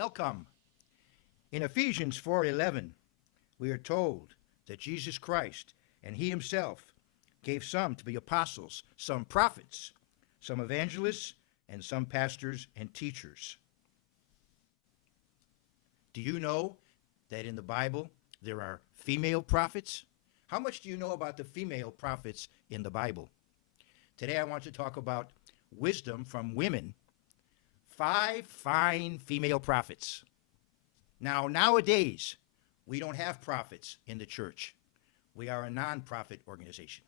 Welcome. In Ephesians 4:11, we are told that Jesus Christ and he himself gave some to be apostles, some prophets, some evangelists, and some pastors and teachers. Do you know that in the Bible there are female prophets? How much do you know about the female prophets in the Bible? Today I want to talk about wisdom from women. 5 fine female prophets. Now, nowadays, we don't have prophets in the church. We are a non-profit organization.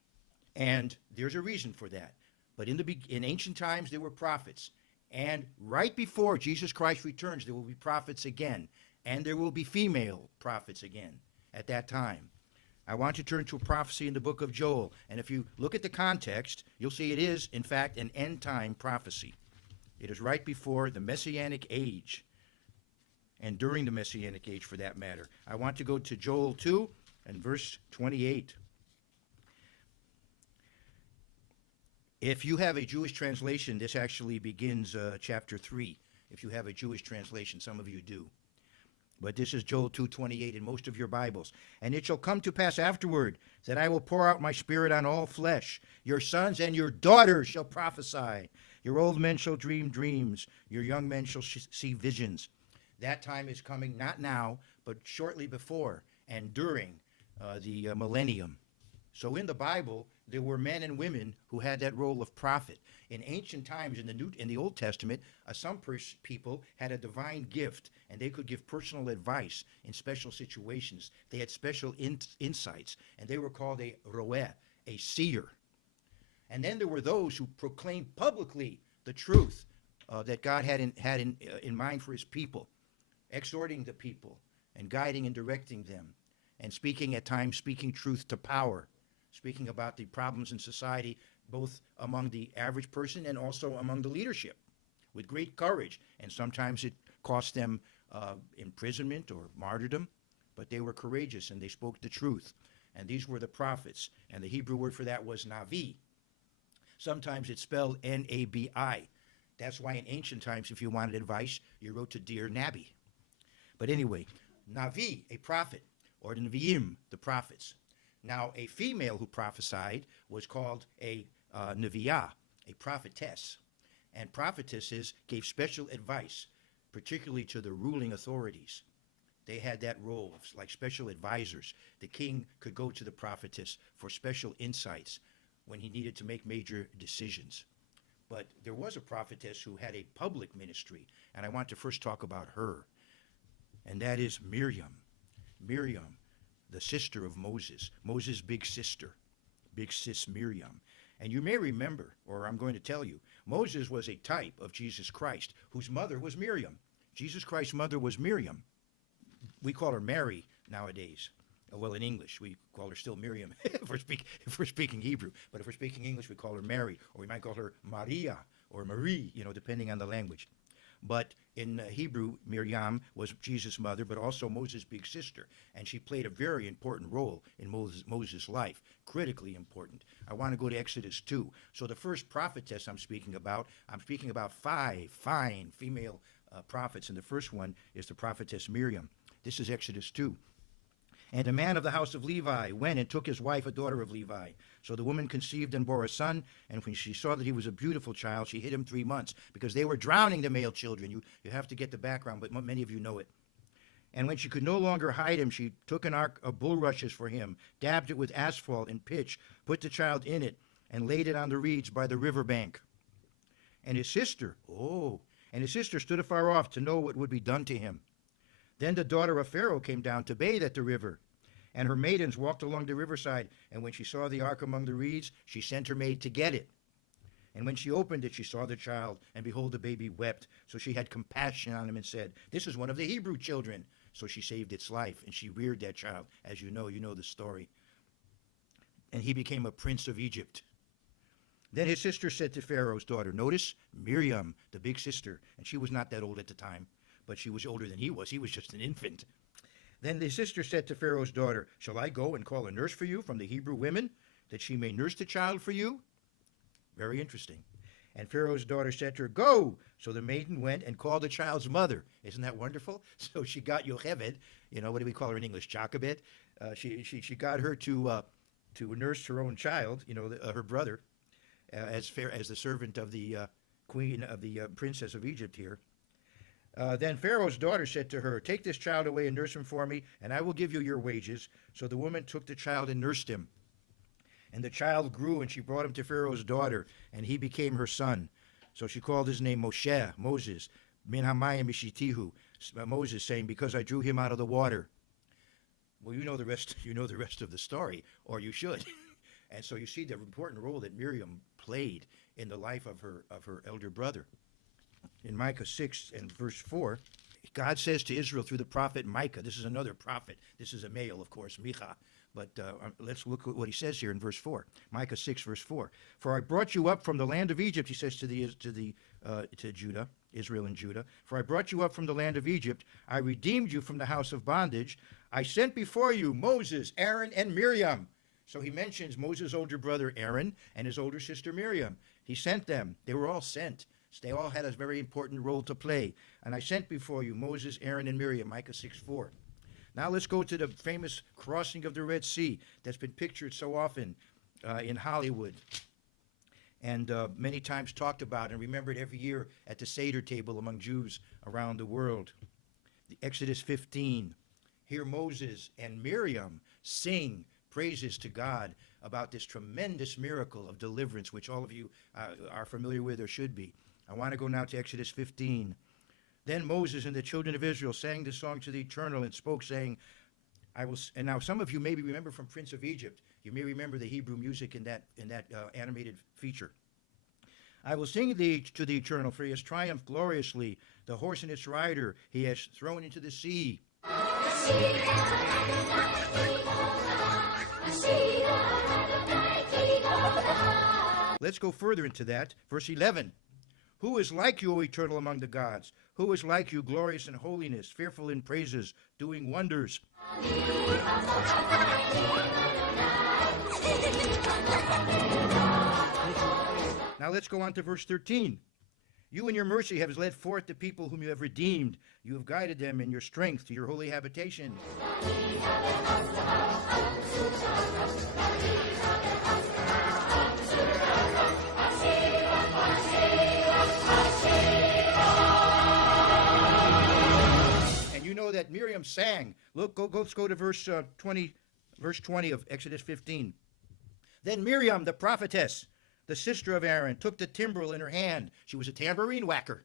And there's a reason for that. But in ancient times, there were prophets. And right before Jesus Christ returns, there will be prophets again. And there will be female prophets again at that time. I want to turn to a prophecy in the book of Joel. And if you look at the context, you'll see it is, in fact, an end-time prophecy. It is right before the Messianic age, and during the Messianic age, for that matter. I want to go to Joel 2 and verse 28. If you have a Jewish translation, this actually begins chapter 3. If you have a Jewish translation, some of you do. But this is Joel 2:28 in most of your Bibles. And it shall come to pass afterward that I will pour out my spirit on all flesh. Your sons and your daughters shall prophesy. Your old men shall dream dreams. Your young men shall see visions. That time is coming, not now, but shortly before and during the millennium. So in the Bible, there were men and women who had that role of prophet. In ancient times, in the Old Testament, some people had a divine gift, and they could give personal advice in special situations. They had special insights, and they were called a roeh, a seer. And then there were those who proclaimed publicly the truth that God had in mind for his people, exhorting the people and guiding and directing them, and speaking truth to power, speaking about the problems in society, both among the average person and also among the leadership, with great courage. And sometimes it cost them imprisonment or martyrdom, but they were courageous and they spoke the truth. And these were the prophets. And the Hebrew word for that was navi. Sometimes it's spelled N-A-B-I. That's why in ancient times, if you wanted advice, you wrote to Dear Nabby. But anyway, Navi, a prophet, or the Nevi'im, the prophets. Now, a female who prophesied was called a Nevi'ah, a prophetess. And prophetesses gave special advice, particularly to the ruling authorities. They had that role, like special advisors. The king could go to the prophetess for special insights when he needed to make major decisions. But there was a prophetess who had a public ministry, and I want to first talk about her, and that is Miriam. Miriam, the sister of Moses, Moses' big sister, big sis Miriam. And you may remember, or I'm going to tell you, Moses was a type of Jesus Christ, whose mother was Miriam. Jesus Christ's mother was Miriam. We call her Mary nowadays. Well, in English, we call her still Miriam if we're speaking Hebrew. But if we're speaking English, we call her Mary, or we might call her Maria or Marie, depending on the language. But in Hebrew, Miriam was Jesus' mother, but also Moses' big sister. And she played a very important role in Moses' life, critically important. I want to go to Exodus 2. So the first prophetess I'm speaking about 5 fine female prophets. And the first one is the prophetess Miriam. This is Exodus 2. And a man of the house of Levi went and took his wife, a daughter of Levi. So the woman conceived and bore a son, and when she saw that he was a beautiful child, she hid him 3 months, because they were drowning the male children. You have to get the background, but many of you know it. And when she could no longer hide him, she took an ark of bulrushes for him, dabbed it with asphalt and pitch, put the child in it, and laid it on the reeds by the river bank. And his sister stood afar off to know what would be done to him. Then the daughter of Pharaoh came down to bathe at the river, and her maidens walked along the riverside. And when she saw the ark among the reeds, she sent her maid to get it. And when she opened it, she saw the child, and behold, the baby wept. So she had compassion on him and said, "This is one of the Hebrew children." So she saved its life, and she reared that child. As you know the story. And he became a prince of Egypt. Then his sister said to Pharaoh's daughter, notice, Miriam, the big sister, and she was not that old at the time, but she was older than he was. He was just an infant. Then the sister said to Pharaoh's daughter, shall I go and call a nurse for you from the Hebrew women, that she may nurse the child for you? Very interesting. And Pharaoh's daughter said to her, Go! So the maiden went and called the child's mother. Isn't that wonderful? So she got Yocheved, what do we call her in English, Jochebed? She got her to nurse her own child, her brother, as the servant of the queen of the princess of Egypt here. Then Pharaoh's daughter said to her, Take this child away and nurse him for me, and I will give you your wages. So the woman took the child and nursed him. And the child grew, and she brought him to Pharaoh's daughter, and he became her son. So she called his name Moshe, Moses, Min Hamayim Mishitihu, Moses, saying, Because I drew him out of the water. Well, you know the rest. You know the rest of the story, or you should. And so you see the important role that Miriam played in the life of her elder brother. In Micah 6 and verse 4, God says to Israel through the prophet Micah, this is another prophet. This is a male, of course, Micha. But let's look at what he says here in verse 4. Micah 6, verse 4. For I brought you up from the land of Egypt, he says to Judah, Israel and Judah. For I brought you up from the land of Egypt. I redeemed you from the house of bondage. I sent before you Moses, Aaron, and Miriam. So he mentions Moses' older brother Aaron and his older sister Miriam. He sent them. They were all sent. They all had a very important role to play. And I sent before you Moses, Aaron, and Miriam, Micah 6:4. Now let's go to the famous crossing of the Red Sea that's been pictured so often in Hollywood and many times talked about and remembered every year at the Seder table among Jews around the world. The Exodus 15. Here Moses and Miriam sing praises to God about this tremendous miracle of deliverance, which all of you are familiar with or should be. I want to go now to Exodus 15. Then Moses and the children of Israel sang this song to the Eternal and spoke, saying, and now some of you maybe remember from Prince of Egypt. You may remember the Hebrew music in that animated feature. I will sing to the Eternal, for he has triumphed gloriously. The horse and its rider he has thrown into the sea. Let's go further into that. Verse 11. Who is like you, O Eternal, among the gods? Who is like you, glorious in holiness, fearful in praises, doing wonders? Now let's go on to verse 13. You in your mercy have led forth the people whom you have redeemed. You have guided them in your strength to your holy habitation. That Miriam sang. Look, let's go to verse 20 of Exodus 15. Then Miriam, the prophetess, the sister of Aaron, took the timbrel in her hand. She was a tambourine whacker.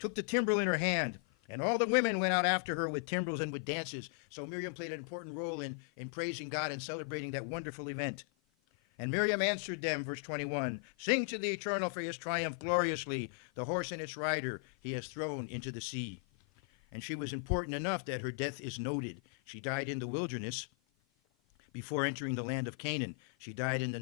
Took the timbrel in her hand, and all the women went out after her with timbrels and with dances. So Miriam played an important role in praising God and celebrating that wonderful event. And Miriam answered them, verse 21, Sing to the Eternal, for he has triumphed gloriously. The horse and its rider he has thrown into the sea. And she was important enough that her death is noted. She died in the wilderness before entering the land of Canaan. She died in the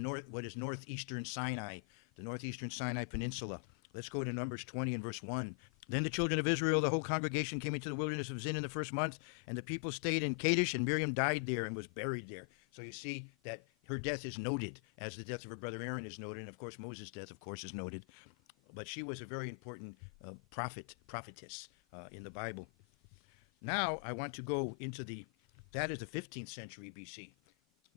northeastern Sinai, the northeastern Sinai Peninsula. Let's go to Numbers 20 and verse 1. Then the children of Israel, the whole congregation, came into the wilderness of Zin in the first month, and the people stayed in Kadesh, and Miriam died there and was buried there. So you see that her death is noted, as the death of her brother Aaron is noted, and of course Moses' death, of course, is noted. But she was a very important prophetess in the Bible. Now I want to go into that is the 15th century BC.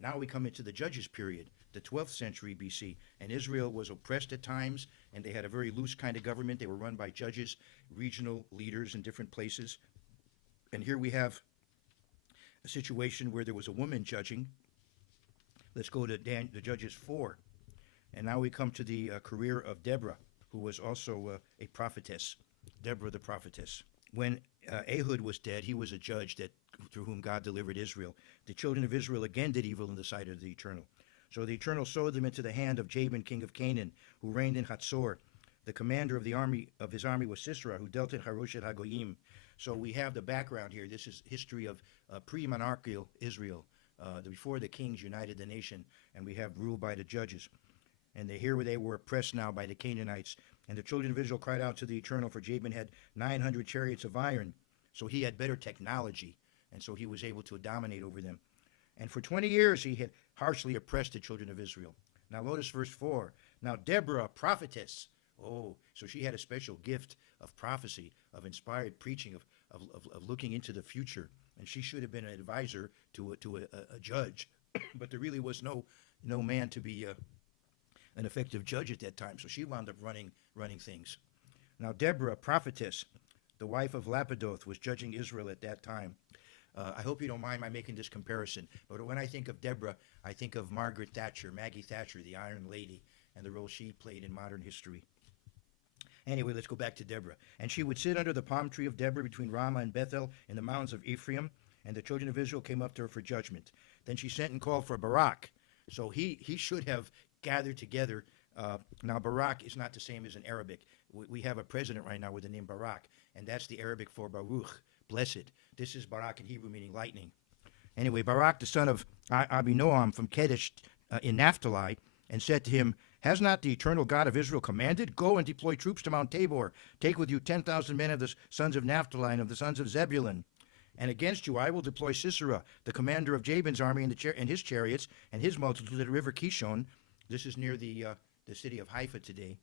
Now we come into the Judges period, the 12th century BC, and Israel was oppressed at times, and they had a very loose kind of government. They were run by judges, regional leaders in different places. And here we have a situation where there was a woman judging. Let's go to the Judges 4. And now we come to the career of Deborah, who was also a prophetess, Deborah the prophetess. When Ehud was dead, he was a judge through whom God delivered Israel. The children of Israel again did evil in the sight of the Eternal. So the Eternal sold them into the hand of Jabin, king of Canaan, who reigned in Hatzor. The commander of his army was Sisera, who dealt in Haroshet Hagoyim. So we have the background here. This is history of pre-monarchical Israel, before the kings united the nation, and we have rule by the judges. And here they were oppressed now by the Canaanites. And the children of Israel cried out to the Eternal, for Jabin had 900 chariots of iron. So he had better technology, and so he was able to dominate over them. And for 20 years he had harshly oppressed the children of Israel. Now notice verse 4. Now Deborah, prophetess, Oh, so she had a special gift of prophecy, of inspired preaching, of looking into the future. And she should have been an advisor to a judge. But there really was no man to be an effective judge at that time. So she wound up running things. Now Deborah, prophetess, the wife of Lapidoth, was judging Israel at that time. I hope you don't mind my making this comparison, but when I think of Deborah, I think of Margaret Thatcher, Maggie Thatcher, the Iron Lady, and the role she played in modern history. Anyway, let's go back to Deborah. And she would sit under the palm tree of Deborah between Ramah and Bethel in the mountains of Ephraim, and the children of Israel came up to her for judgment. Then she sent and called for Barak. So he should have gathered together. Now, Barak is not the same as in Arabic. We have a president right now with the name Barak, and that's the Arabic for Baruch, blessed. This is Barak in Hebrew, meaning lightning. Anyway, Barak, the son of Abinoam from Kedesh in Naphtali, and said to him, has not the eternal God of Israel commanded? Go and deploy troops to Mount Tabor. Take with you 10,000 men of the sons of Naphtali and of the sons of Zebulun. And against you I will deploy Sisera, the commander of Jabin's army and his chariots and his multitude at the river Kishon. This is near the city of Haifa today.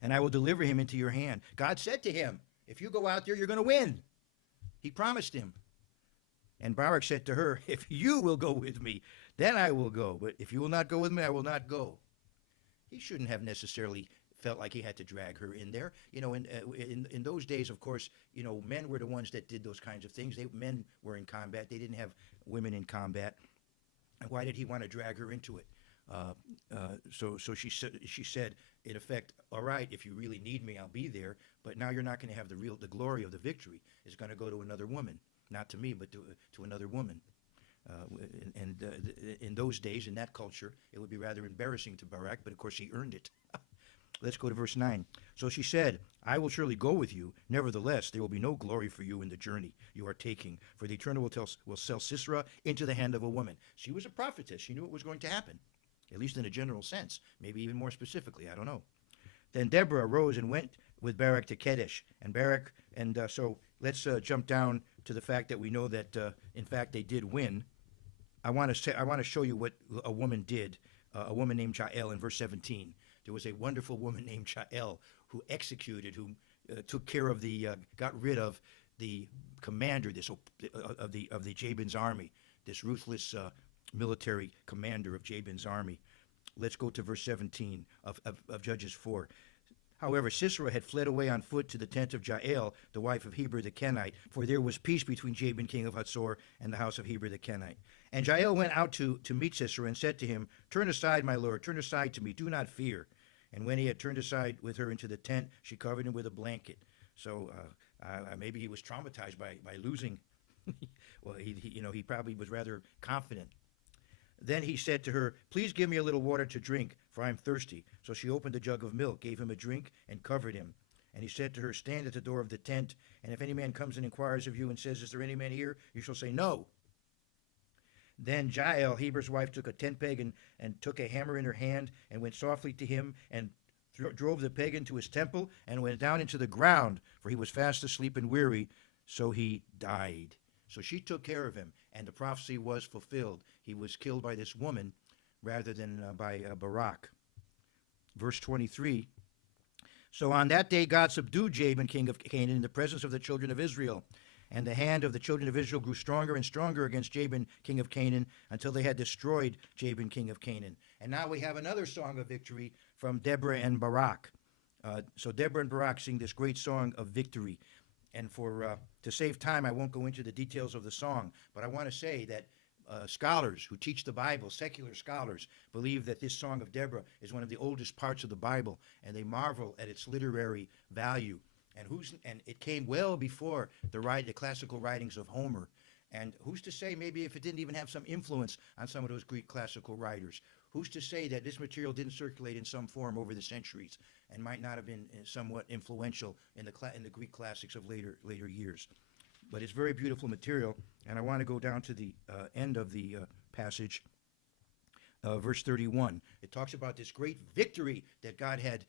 And I will deliver him into your hand. God said to him, if you go out there, you're going to win. He promised him. And Barak said to her, if you will go with me, then I will go. But if you will not go with me, I will not go. He shouldn't have necessarily felt like he had to drag her in there. You know, in those days, of course, you know, men were the ones that did those kinds of things. Men were in combat. They didn't have women in combat. And why did he want to drag her into it? So she said, in effect, all right, if you really need me, I'll be there. But now you're not going to have the glory of the victory. It's going to go to another woman, not to me, but to another woman. In those days, in that culture, it would be rather embarrassing to Barak, but of course he earned it. Let's go to verse 9. So she said, I will surely go with you. Nevertheless, there will be no glory for you in the journey you are taking, for the Eternal will sell Sisera into the hand of a woman. She was a prophetess. She knew what was going to happen, at least in a general sense, maybe even more specifically. I don't know. Then Deborah arose and went with Barak to Kedesh. So let's jump down to the fact that we know that, in fact, they did win. I want to show you what a woman did, a woman named Jael in verse 17. There was a wonderful woman named Jael who executed, who took care of got rid of the commander of the Jabin's army, this ruthless military commander of Jabin's army. Let's go to verse 17 of Judges 4. However, Sisera had fled away on foot to the tent of Jael, the wife of Heber the Kenite, for there was peace between Jabin king of Hatzor and the house of Heber the Kenite. And Jael went out to meet Sisera and said to him, turn aside, my lord, turn aside to me, do not fear. And when he had turned aside with her into the tent, she covered him with a blanket. So maybe he was traumatized by losing. Well, he probably was rather confident. Then he said to her, please give me a little water to drink, for I am thirsty. So she opened a jug of milk, gave him a drink, and covered him. And he said to her, stand at the door of the tent, and if any man comes and inquires of you and says, is there any man here? You shall say, no. Then Jael, Heber's wife, took a tent peg and took a hammer in her hand and went softly to him and drove the peg into his temple and went down into the ground, for he was fast asleep and weary, so he died. So she took care of him, and the prophecy was fulfilled. He was killed by this woman rather than by Barak. Verse 23, so on that day God subdued Jabin, king of Canaan, in the presence of the children of Israel. And the hand of the children of Israel grew stronger and stronger against Jabin, king of Canaan, until they had destroyed Jabin, king of Canaan. And now we have another song of victory from Deborah and Barak. So Deborah and Barak sing this great song of victory. And to save time, I won't go into the details of the song, but I want to say that scholars who teach the Bible, secular scholars, believe that this song of Deborah is one of the oldest parts of the Bible, and they marvel at its literary value. And it came well before the classical writings of Homer. And who's to say maybe if it didn't even have some influence on some of those Greek classical writers? Who's to say that this material didn't circulate in some form over the centuries and might not have been somewhat influential in the Greek classics of later years? But it's very beautiful material, and I want to go down to the end of the passage, verse 31. It talks about this great victory that God had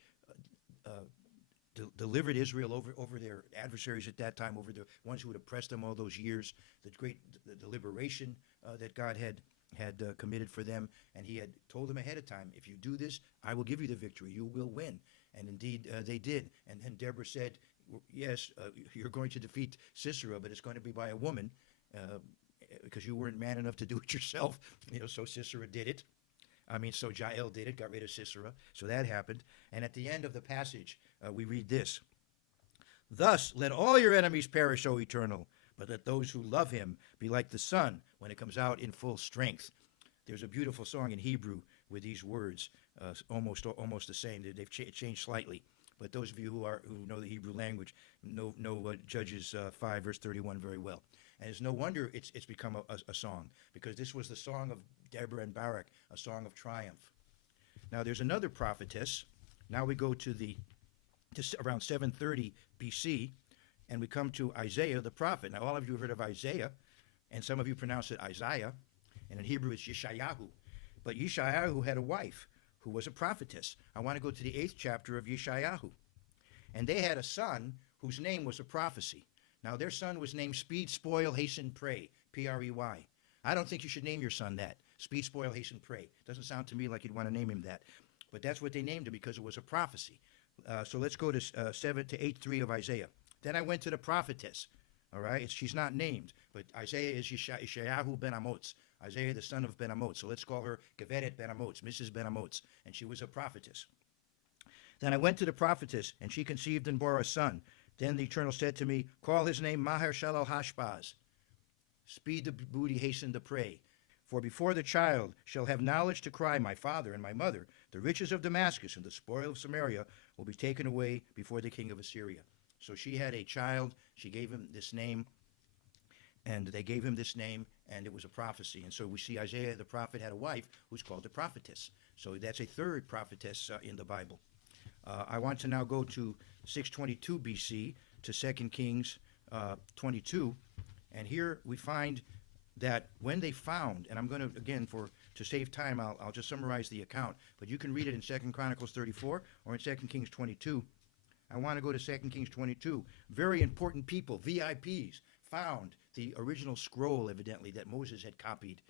delivered Israel over their adversaries at that time, over the ones who had oppressed them all those years, the liberation that God had had committed for them, and he had told them ahead of time, if you do this, I will give you the victory. You will win. And indeed, they did. And then Deborah said, yes, you're going to defeat Sisera, but it's going to be by a woman, because you weren't man enough to do it yourself. So Sisera did it. So Jael did it, got rid of Sisera. So that happened. And at the end of the passage, we read this. Thus, let all your enemies perish, O Eternal, but let those who love him be like the sun when it comes out in full strength. There's a beautiful song in Hebrew with these words, almost the same. They've changed slightly. But those of you who know the Hebrew language know Judges 5, verse 31 very well. And it's no wonder it's become a song, because this was the song of Deborah and Barak, a song of triumph. Now there's another prophetess. Now we go to around 730 BC, and we come to Isaiah the prophet. Now all of you have heard of Isaiah, and some of you pronounce it Isaiah, and in Hebrew it's Yeshayahu. But Yeshayahu had a wife who was a prophetess. I want to go to the 8th chapter of Yeshayahu. And they had a son whose name was a prophecy. Now their son was named Speed, Spoil, Hasten, Pray, P-R-E-Y. I don't think you should name your son that. Speed, Spoil, Hasten, Pray. Doesn't sound to me like you'd want to name him that. But that's what they named him, because it was a prophecy. So let's go to 7 to 8:3 of Isaiah. Then I went to the prophetess. All right, she's not named, but Isaiah is Yeshayahu ben Amoz. Isaiah, the son of Ben Amoz. So let's call her Geveret ben Amoz, Mrs. Ben Amoz. And she was a prophetess. Then I went to the prophetess, and she conceived and bore a son. Then the Eternal said to me, call his name Maher Shalal Hashbaz. Speed the booty, hasten the prey. For before the child shall have knowledge to cry, my father and my mother, the riches of Damascus and the spoil of Samaria will be taken away before the king of Assyria. So she had a child. She gave him this name, and they gave him this name, and it was a prophecy. And so we see Isaiah the prophet had a wife who's called the prophetess. So that's a third prophetess in the Bible. I want to now go to 622 BC to 2 Kings 22. And here we find that when they found, and I'm going to, again, to save time, I'll just summarize the account, but you can read it in 2 Chronicles 34 or in 2 Kings 22. I want to go to 2 Kings 22. Very important people, VIPs, found the original scroll, evidently, that Moses had copied,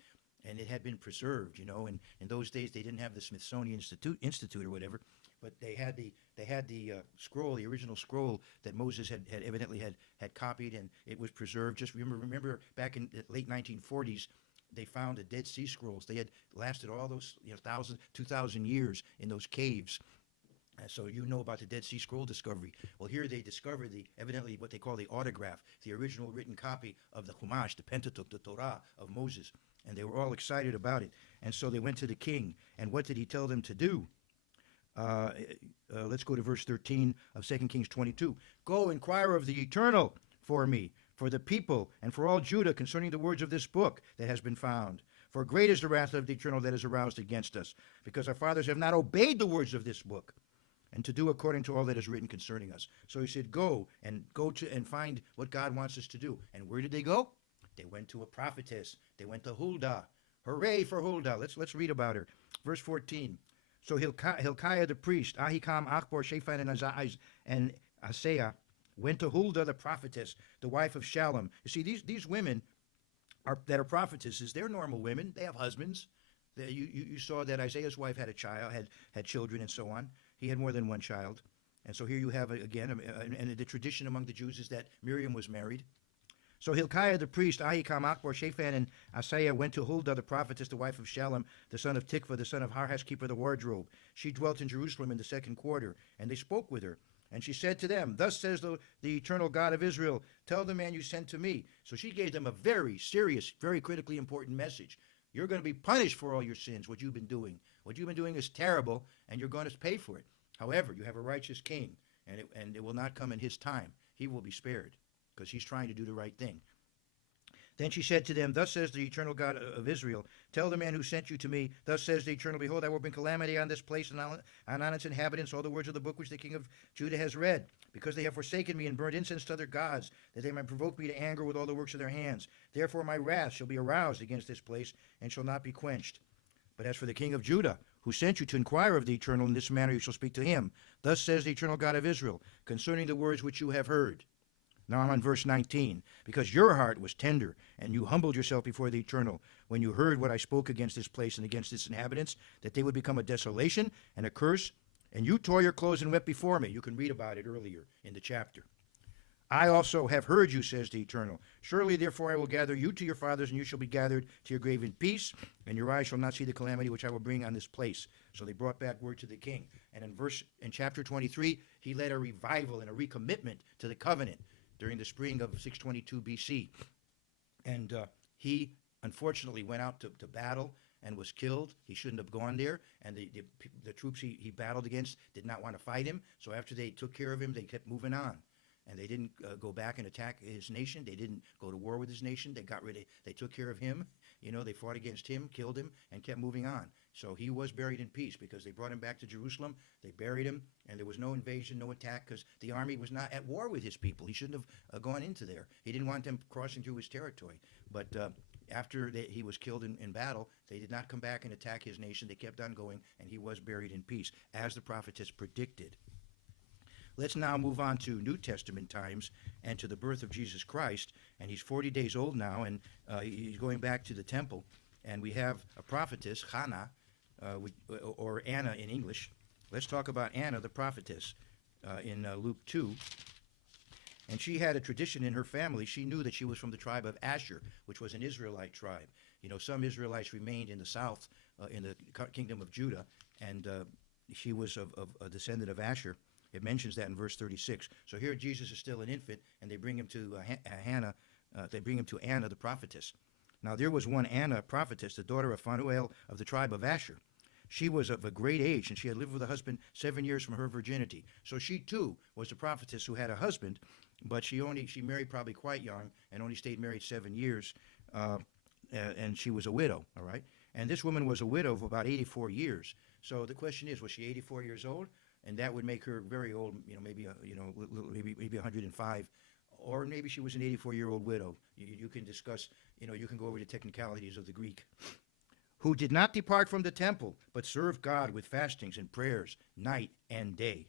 and it had been preserved, and in those days they didn't have the Smithsonian Institute or whatever, but they had the scroll, the original scroll that Moses had evidently had copied, and it was preserved. Just remember back in the late 1940s, they found the Dead Sea Scrolls. They had lasted all those 2,000 years in those caves. So you know about the Dead Sea Scroll discovery. Well, here they discovered evidently what they call the autograph, the original written copy of the Chumash, the Pentateuch, the Torah of Moses. And they were all excited about it. And so they went to the king. And what did he tell them to do? Let's go to verse 13 of 2 Kings 22. Go, inquire of the Eternal for me, for the people, and for all Judah concerning the words of this book that has been found. For great is the wrath of the Eternal that is aroused against us, because our fathers have not obeyed the words of this book, and to do according to all that is written concerning us. So he said, go and find what God wants us to do. And where did they go? They went to a prophetess. They went to Huldah. Hooray for Huldah. Let's read about her. Verse 14. So Hilkiah the priest, Ahikam, Achbor, Shaphan, and Asaiah went to Huldah the prophetess, the wife of Shallum. You see, these women that are prophetesses, they're normal women. They have husbands. You saw that Isaiah's wife had a child, had children, and so on. He had more than one child. And so here you have, again, and the tradition among the Jews is that Miriam was married. So Hilkiah the priest, Ahikam, Achbor, Shaphan, and Asaiah went to Huldah the prophetess, the wife of Shallum, the son of Tikva, the son of Harhas, keeper of the wardrobe. She dwelt in Jerusalem in the second quarter, and they spoke with her. And she said to them, thus says the eternal God of Israel, tell the man you sent to me. So she gave them a very serious, very critically important message. You're going to be punished for all your sins, what you've been doing. What you've been doing is terrible, and you're going to pay for it. However, you have a righteous king, and it will not come in his time. He will be spared, because he's trying to do the right thing. Then she said to them, thus says the eternal God of Israel, tell the man who sent you to me, thus says the eternal, behold, I will bring calamity on this place and on its inhabitants, all the words of the book which the king of Judah has read, because they have forsaken me and burned incense to other gods, that they might provoke me to anger with all the works of their hands. Therefore my wrath shall be aroused against this place, and shall not be quenched. But as for the king of Judah, who sent you to inquire of the eternal, in this manner you shall speak to him. Thus says the eternal God of Israel, concerning the words which you have heard. Now I'm on verse 19. Because your heart was tender, and you humbled yourself before the Eternal, when you heard what I spoke against this place and against its inhabitants, that they would become a desolation and a curse, and you tore your clothes and wept before me. You can read about it earlier in the chapter. I also have heard you, says the Eternal. Surely, therefore, I will gather you to your fathers, and you shall be gathered to your grave in peace, and your eyes shall not see the calamity which I will bring on this place. So they brought back word to the king. And in chapter 23, he led a revival and a recommitment to the covenant during the spring of 622 BC. And he, unfortunately, went out to battle and was killed. He shouldn't have gone there. And the troops he battled against did not want to fight him. So after they took care of him, they kept moving on. And they didn't go back and attack his nation. They didn't go to war with his nation. They took care of him. They fought against him, killed him, and kept moving on. So he was buried in peace because they brought him back to Jerusalem. They buried him, and there was no invasion, no attack, because the army was not at war with his people. He shouldn't have gone into there. He didn't want them crossing through his territory. But after he was killed in battle, they did not come back and attack his nation. They kept on going, and he was buried in peace, as the prophetess predicted. Let's now move on to New Testament times and to the birth of Jesus Christ. And he's 40 days old now, and he's going back to the temple. And we have a prophetess, Hannah, or Anna in English. Let's talk about Anna, the prophetess, in Luke 2. And she had a tradition in her family. She knew that she was from the tribe of Asher, which was an Israelite tribe. Some Israelites remained in the south, in the kingdom of Judah, and she was of a descendant of Asher. It mentions that in verse 36. So here Jesus is still an infant, and they bring him to Hannah. They bring him to Anna, the prophetess. Now there was one Anna, prophetess, the daughter of Phanuel of the tribe of Asher. She was of a great age, and she had lived with a husband 7 years from her virginity. So she too was a prophetess who had a husband, but she married probably quite young and only stayed married 7 years, and she was a widow. All right, and this woman was a widow of about 84 years. So the question is, was she 84 years old? And that would make her very old, maybe 105, or maybe she was an 84-year-old widow. You can discuss, you can go over the technicalities of the Greek. Who did not depart from the temple, but served God with fastings and prayers night and day.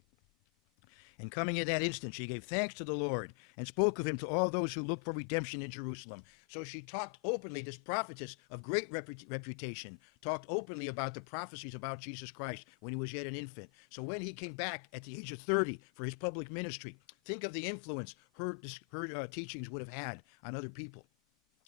And coming in that instant, she gave thanks to the Lord and spoke of him to all those who looked for redemption in Jerusalem. So she talked openly, this prophetess of great reputation, talked openly about the prophecies about Jesus Christ when he was yet an infant. So when he came back at the age of 30 for his public ministry, think of the influence her teachings would have had on other people.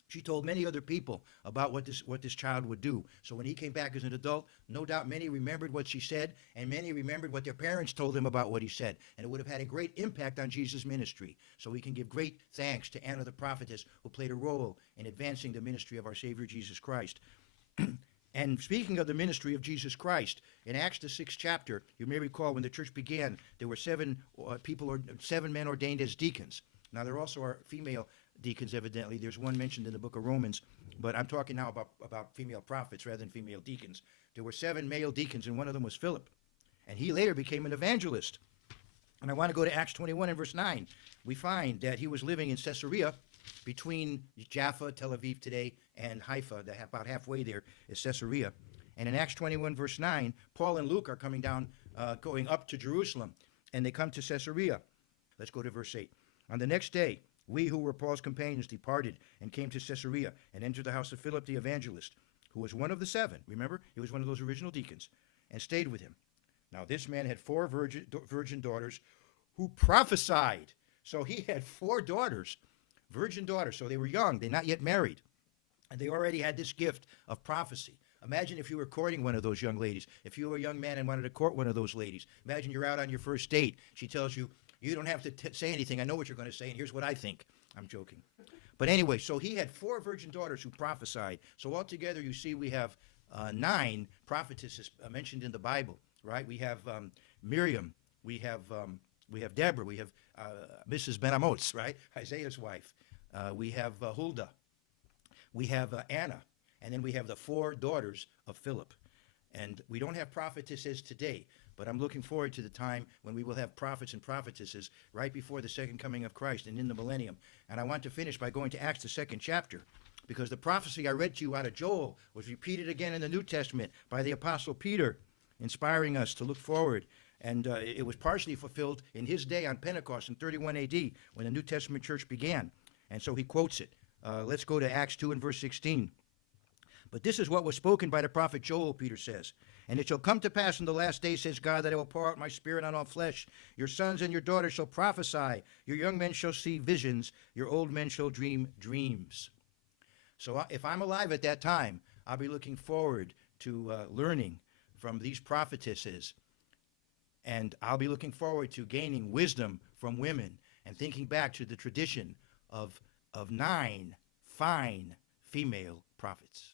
She told many other people about what this child would do. So when he came back as an adult, no doubt many remembered what she said, and many remembered what their parents told them about what he said. And it would have had a great impact on Jesus' ministry. So we can give great thanks to Anna the prophetess, who played a role in advancing the ministry of our Savior Jesus Christ. And speaking of the ministry of Jesus Christ, in Acts the 6th chapter, you may recall when the church began, there were 7 men ordained as deacons. Now there also are female deacons, evidently. There's one mentioned in the book of Romans, but I'm talking now about female prophets rather than female deacons. There were 7 male deacons, and one of them was Philip, and he later became an evangelist. And I want to go to Acts 21 and verse 9. We find that he was living in Caesarea between Jaffa, Tel Aviv today, and Haifa. About halfway there is Caesarea. And in Acts 21 verse 9, Paul and Luke are coming down, going up to Jerusalem, and they come to Caesarea. Let's go to verse 8. On the next day, we who were Paul's companions departed and came to Caesarea and entered the house of Philip the evangelist, who was one of the 7. Remember, he was one of those original deacons, and stayed with him. Now this man had 4 virgin daughters who prophesied. So he had 4 daughters, virgin daughters. So they were young, they're not yet married, and they already had this gift of prophecy. Imagine if you were courting one of those young ladies. If you were a young man and wanted to court one of those ladies. Imagine you're out on your first date. She tells you, you don't have to say anything. I know what you're going to say, and here's what I think. I'm joking. But anyway, so he had 4 virgin daughters who prophesied. So altogether, you see, we have 9 prophetesses mentioned in the Bible, right? We have Miriam. We have Deborah. We have Mrs. Ben-Amots, right? Isaiah's wife. We have Huldah. We have Anna. And then we have the 4 daughters of Philip. And we don't have prophetesses today, but I'm looking forward to the time when we will have prophets and prophetesses right before the second coming of Christ and in the millennium. And I want to finish by going to Acts, the 2nd chapter, because the prophecy I read to you out of Joel was repeated again in the New Testament by the Apostle Peter, inspiring us to look forward And it was partially fulfilled in his day on Pentecost in 31 AD when the New Testament church began. And so he quotes it. Let's go to Acts 2 and verse 16. But this is what was spoken by the prophet Joel, Peter says. And it shall come to pass in the last days, says God, that I will pour out my spirit on all flesh. Your sons and your daughters shall prophesy. Your young men shall see visions. Your old men shall dream dreams. So if I'm alive at that time, I'll be looking forward to learning from these prophetesses. And I'll be looking forward to gaining wisdom from women and thinking back to the tradition of 9 fine female prophets.